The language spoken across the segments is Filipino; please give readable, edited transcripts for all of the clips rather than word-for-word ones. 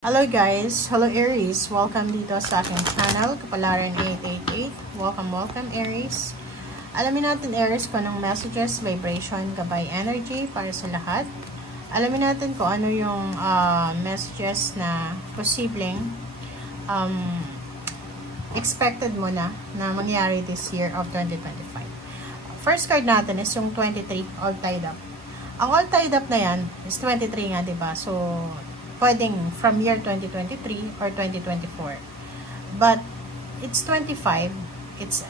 Hello guys! Hello Aries! Welcome dito sa aking channel, Kapalaran 888. Welcome Aries! Alamin natin Aries kung anong messages, vibration, gabay, energy para sa lahat. Alamin natin kung ano yung messages na posibleng expected mo na mangyari this year of 2025. First card natin is yung 23, all tied up. Ang all tied up na yan is 23 nga, diba? So, pwedeng from year 2023 or 2024. But, it's 25. It's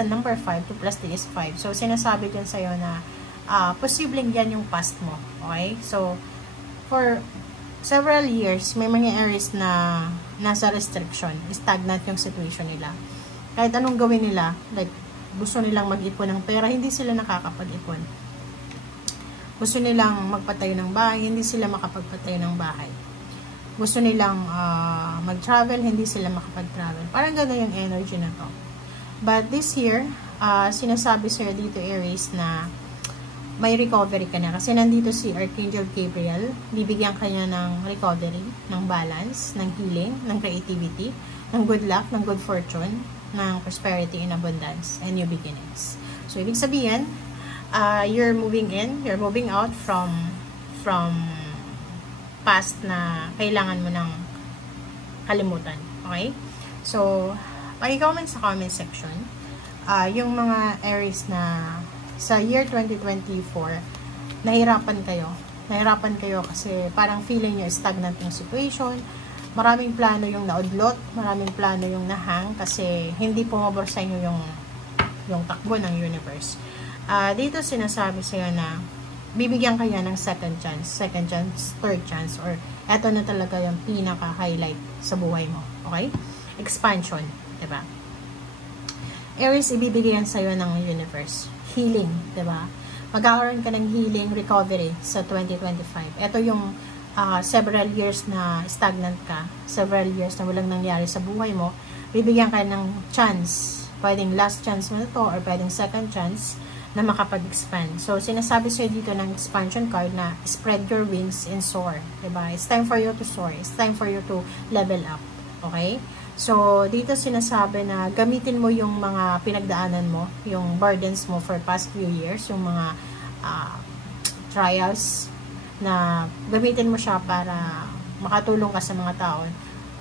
a number 5. 2 plus 3 is 5. So, sinasabi dyan sa'yo na posibleng yan yung past mo. Okay? So, for several years, may mga areas na nasa restriction. Stagnant yung situation nila. Kahit anong gawin nila, like, gusto nilang mag-ipon ng pera, hindi sila nakakapag-ipon. Gusto nilang magpatayo ng bahay, hindi sila makapagpatayo ng bahay. Gusto nilang mag-travel, hindi sila makapag-travel. Parang gano'n yung energy na to. But this year, sinasabi sa'yo dito, Aries, na may recovery ka na. Kasi nandito si Archangel Gabriel, bibigyan ka niya ng recovery, ng balance, ng healing, ng creativity, ng good luck, ng good fortune, ng prosperity and abundance, and new beginnings. So, ibig sabihin, you're moving out from past na kailangan mo ng kalimutan. Okay? So, pag-comment sa comment section, yung mga Aries na sa year 2024, nahirapan kayo kasi parang feeling nyo stagnant yung situation, maraming plano yung naudlot, maraming plano yung nahang kasi hindi pumabor sa inyo yung takbo ng universe. Dito sinasabi sa'yo na bibigyan kaya ng second chance, third chance, or eto na talaga yung pinaka-highlight sa buhay mo. Okay? Expansion. Diba? Aries, ibibigyan sa'yo ng universe. Healing. Diba? Magkakaroon ka ng healing, recovery sa 2025. Ito yung several years na stagnant ka, several years na walang nangyari sa buhay mo, bibigyan ka ng chance. Pwedeng last chance mo na to, or pwedeng second chance na makapag-expand. So, sinasabi sa'yo dito ng expansion card na spread your wings and soar. Diba? It's time for you to soar. It's time for you to level up. Okay? So, dito sinasabi na gamitin mo yung mga pinagdaanan mo, yung burdens mo for past few years, yung mga trials, na gamitin mo siya para makatulong ka sa mga tao,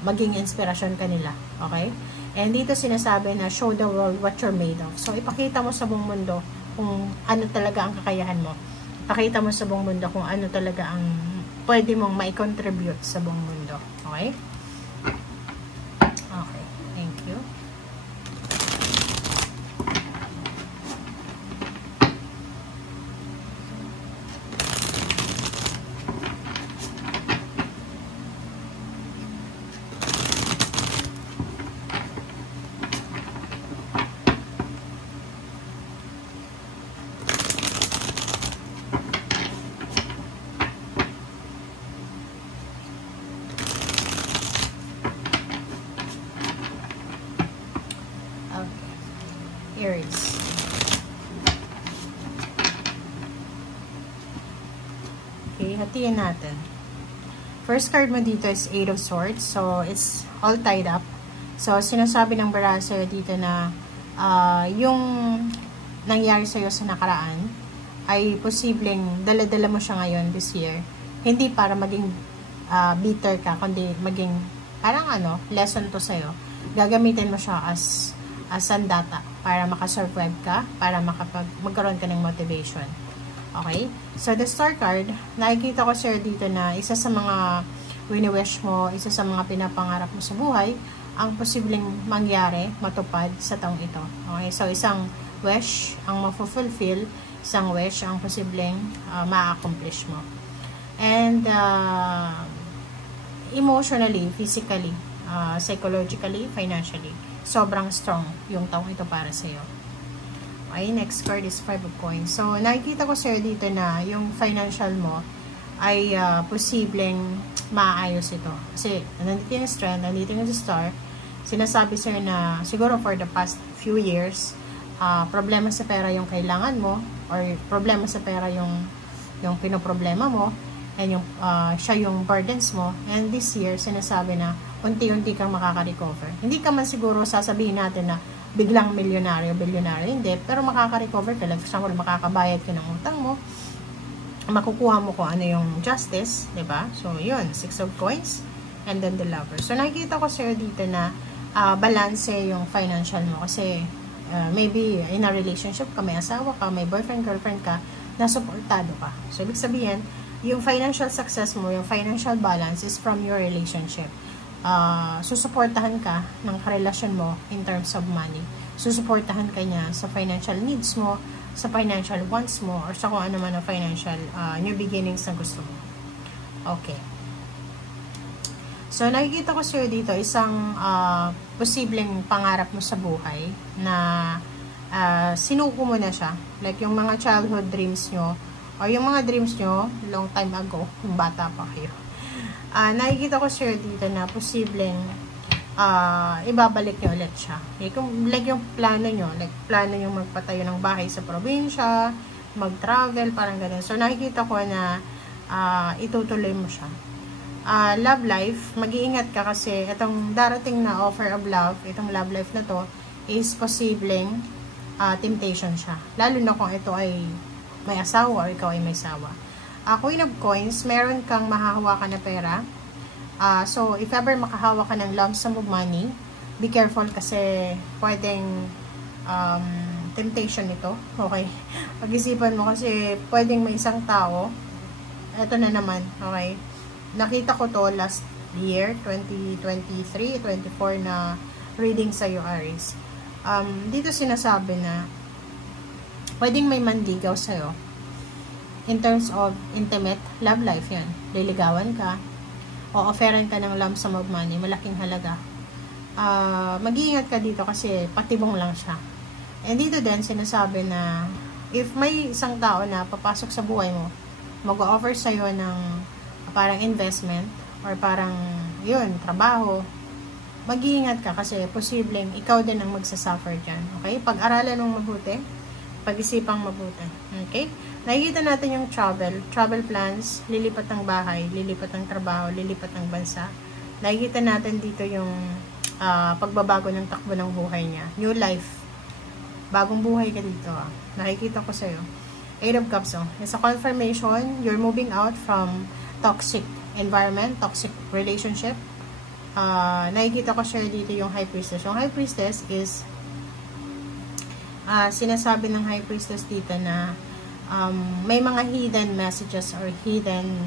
maging inspirasyon ka nila. Okay? And dito sinasabi na show the world what you're made of. So, ipakita mo sa buong mundo kung ano talaga ang kakayahan mo. Pakita mo sa buong mundo kung ano talaga ang pwede mong mai-contribute sa buong mundo. Okay? Okay. Thank you. Aries. Okay, hatiin natin. First card mo dito is 8 of Swords. So, it's all tied up. So, sinasabi ng Barasa dito na yung nangyari sa'yo sa nakaraan ay posibleng dala-dala mo siya ngayon this year. Hindi para maging bitter ka, kundi maging parang lesson to sa'yo. Gagamitin mo siya as sandata para makasurvive ka, para magkaroon ka ng motivation. Okay? So, the star card, nakikita ko sir dito na isa sa mga wini-wish mo, isa sa mga pinapangarap mo sa buhay, ang posibleng mangyari, matupad sa taong ito. Okay? So, isang wish ang ma-fulfill, isang wish ang posibleng ma-accomplish mo. And, emotionally, physically, psychologically, financially, sobrang strong yung taong ito para sa'yo. Okay, next card is 5 of Coins. So, nakikita ko sa'yo dito na yung financial mo ay posibleng maayos ito. Kasi, nandito yung strength, nandito yung star. Sinasabi sa'yo na siguro for the past few years, problema sa pera yung kailangan mo, or problema sa pera yung pinoproblema mo, and yung, siya yung burdens mo. And this year, sinasabi na unti-unti kang makaka-recover. Hindi ka man siguro sasabihin natin na biglang milyonaryo, bilyonaryo, hindi. Pero makaka-recover ka. Like, for example, makakabayad ka ng utang mo. Makukuha mo kung ano yung justice, diba? So, yun. 6 of coins. And then the lover. So, nakikita ko sa'yo dito na balance yung financial mo. Kasi, maybe in a relationship ka, may asawa ka, may boyfriend, girlfriend ka, nasuportado ka. So, ibig sabihin, yung financial success mo, yung financial balance is from your relationship. Susuportahan ka ng karelasyon mo in terms of money. Susuportahan ka niya sa financial needs mo, sa financial wants mo, or sa kung ano man ang financial new beginnings na gusto mo. Okay. So, nakikita ko sa'yo dito isang posibleng pangarap mo sa buhay na sinuko mo na siya. Like, yung mga childhood dreams nyo, o yung mga dreams nyo, long time ago, yung bata pa kayo. Nakikita ko sa'yo dito na posibleng ibabalik nyo ulit siya. Like, yung plano nyo, like, plano nyo magpatayo ng bahay sa probinsya, mag-travel, parang ganun. So, nakikita ko na itutuloy mo siya. Love life, mag-iingat ka kasi itong darating na offer of love, itong love life na to, is posibleng temptation siya. Lalo na kung ito ay may asawa or ikaw ay may asawa. Queen of Coins, meron kang mahahawakan na pera. So, if ever makahawa ka ng lump sum of money, be careful kasi pwedeng temptation ito. Okay? Pag-isipan mo kasi pwedeng may isang tao. Ito na naman. Okay? Nakita ko to last year, 2023, 24 na reading sa'yo, Aries. Dito sinasabi na pwedeng may manligaw sa'yo in terms of intimate love life yan. Liligawan ka o offeran ka ng lump sum of money, malaking halaga. Mag-iingat ka dito kasi patibong lang siya. And dito din sinasabi na if may isang tao na papasok sa buhay mo, mag-offer sa'yo ng parang investment or parang yun, trabaho, mag-iingat ka kasi posibleng ikaw din ang magsasuffer dyan. Okay? Pag-aralan mong mabuti, pag-isipang mabuti. Okay? Nakikita natin yung travel plans, lilipat ng bahay, lilipat ng trabaho, lilipat ng bansa. Nakikita natin dito yung pagbabago ng takbo ng buhay niya. New life. Bagong buhay ka dito. Nakikita ko sa'yo. 8 of Cups. It's a confirmation. You're moving out from toxic environment, toxic relationship. Nakikita ko siya dito yung High Priestess. Yung High Priestess is sinasabi ng High Priestess dito na may mga hidden messages or hidden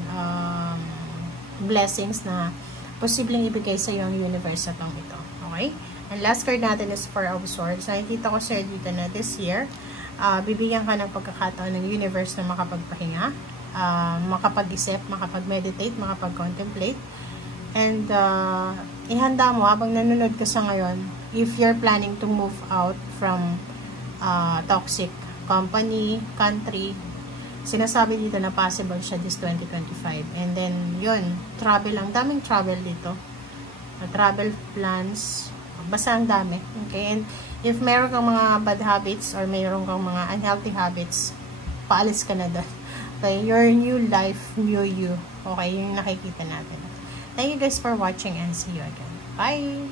blessings na posibleng ibigay sa yung universe na tong ito. Okay? And last card natin is 4 of Swords. Nakikita ko siya dito na this year, bibigyan ka ng pagkakataon ng universe na makapagpahinga, makapag-isip, makapag-meditate, makapag-contemplate. And ihanda mo habang nanonood ka sa ngayon, if you're planning to move out from toxic company, country, sinasabi dito na possible siya this 2025. And then, yun, travel, ang daming travel dito. Travel plans, basta ang dami. Okay? And if meron kang mga bad habits or meron kang mga unhealthy habits, paalis ka na doon. Okay? Your new life, new you. Okay? Yung nakikita natin. Thank you guys for watching and see you again. Bye!